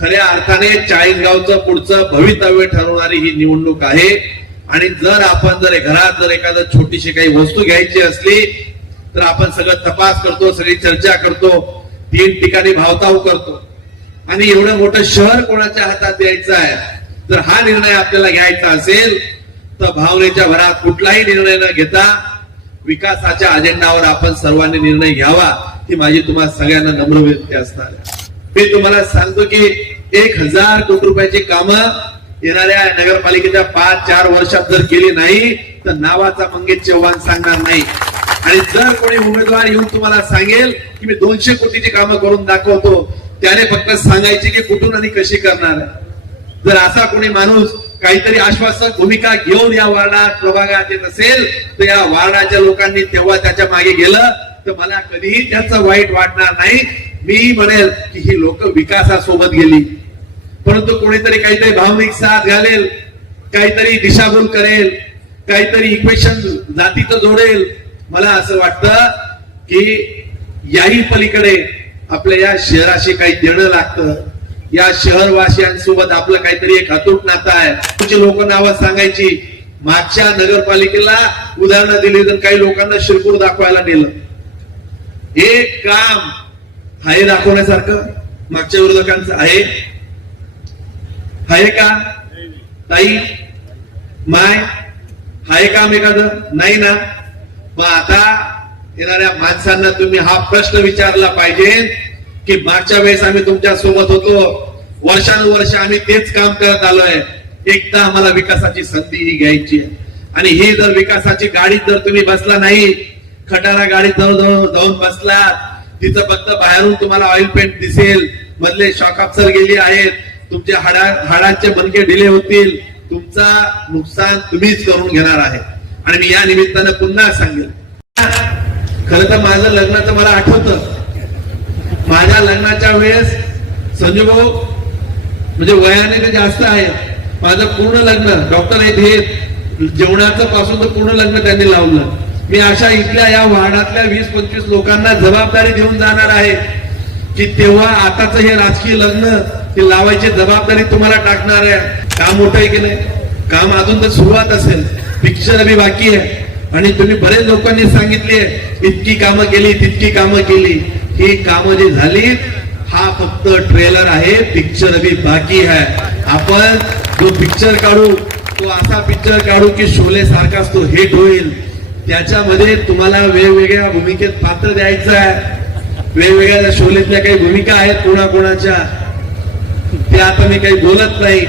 खऱ्या अर्थाने चाळीसगावचं पुढचं भवितव्य ठरवणारी ही निवडणूक आहे. आणि जर आपण जर घरात जर एखादं छोटीशी काही वस्तू घ्यायची असली तर आपण सगळं तपास करतो सगळी चर्चा करतो तीन ठिकाणी भावताव करतो. आणि एवढं मोठं शहर कोणाच्या हातात द्यायचं आहे? तर हा निर्णय आपल्याला घ्यायचा असेल तर भावनेच्या भरात कुठलाही निर्णय न घेता विकासाच्या अजेंडावर आपण सर्वांनी निर्णय घ्यावा ही माझी तुम्हाला सगळ्यांना नम्र विनंती असणार आहे. मी तुम्हाला सांगतो की एक हजार कोटी रुपयाची कामं येणाऱ्या नगरपालिकेच्या पाच चार वर्षात जर केली नाही तर नावाचा मंगेश चव्हाण सांगणार नाही. आणि जर कोणी उमेदवार येऊन तुम्हाला सांगेल की मी दोनशे कोटीची कामं करून दाखवतो त्याने फक्त सांगायची की कुठून आणि कशी करणार जर असा कोणी माणूस काहीतरी आश्वासक भूमिका घेऊन या वार्डात प्रभागात येत असेल तर या वार्डाच्या लोकांनी तेव्हा त्याच्यामागे गेलं तर मला कधीही त्याचं वाईट वाटणार नाही. मी म्हणेल की ही लोक विकासासोबत गेली. परंतु कोणीतरी काहीतरी भावनिक साथ घालेल काहीतरी दिशाभूल करेल काहीतरी इक्वेशन जातीचं जोडेल. मला असं वाटतं की याही पलीकडे आपल्या या शहराशी काही देणं लागतं. या शहरवासियांसोबत आपलं काहीतरी एक अतूट नातं आहे तुमची लोक नावं सांगायची. मागच्या नगरपालिकेला उदाहरणं दिली तर काही लोकांना शिरपूर दाखवायला नेलं. हे काम हाय दाखवण्यासारखं मागच्या विरोधकांचं आहे. हाय का? ताई माय? हाय काम एखाद नाही ना. मग आता येणाऱ्या माणसांना तुम्ही हा प्रश्न विचारला पाहिजे की मागच्या वेळेस आम्ही तुमच्यासोबत होतो. वर्षानुवर्ष आम्ही तेच काम करत आलोय. एकदा आम्हाला विकासाची संधी ही घ्यायची आहे. आणि ही जर विकासाची गाडी जर तुम्ही बसला नाही खटारा गाडीत जवळ जाऊन बसला तिचं फक्त बाहेरून तुम्हाला ऑइल पेंट दिसेल. मधले शॉक अप्सर गेले आहेत. तुमचे हाडा हाडांचे बनके ढिले होतील. तुमचा नुकसान तुम्हीच करून घेणार आहे. आणि मी या निमित्तानं पुन्हा सांगेल खर तर माझं लग्नाचं मला आठवत. माझ्या लग्नाच्या वेळेस संजू भाऊ म्हणजे वयाने ते जास्त आहे. माझं पूर्ण लग्न डॉक्टर आहेत हे जेवणाचं पासून तर पूर्ण लग्न त्यांनी लावलं. मी अशा इथल्या या वाहनातल्या वीस पंचवीस लोकांना जबाबदारी देऊन जाणार आहे की तेव्हा आताच हे राजकीय लग्न लावायची जबाबदारी तुम्हाला टाकणार आहे. काम मोठं आहे की नाही? काम अजून तर सुरुवात असेल. पिक्चर बी बाकी आहे. आणि तुम्ही बरेच लोकांनी सांगितले इतकी कामं केली तितकी कामं केली. ही कामं जी झाली हा फक्त ट्रेलर आहे पिक्चर बी बाकी आहे. आपण जो पिक्चर काढू तो असा पिक्चर काढू की शोले सारखाच तो हिट होईल. त्याच्यामध्ये तुम्हाला वेगवेगळ्या भूमिकेत पात्र द्यायचं आहे. वेगवेगळ्या शोलेतल्या काही भूमिका आहेत कोणाकोणाच्या त्या आता मी काही बोलत नाही.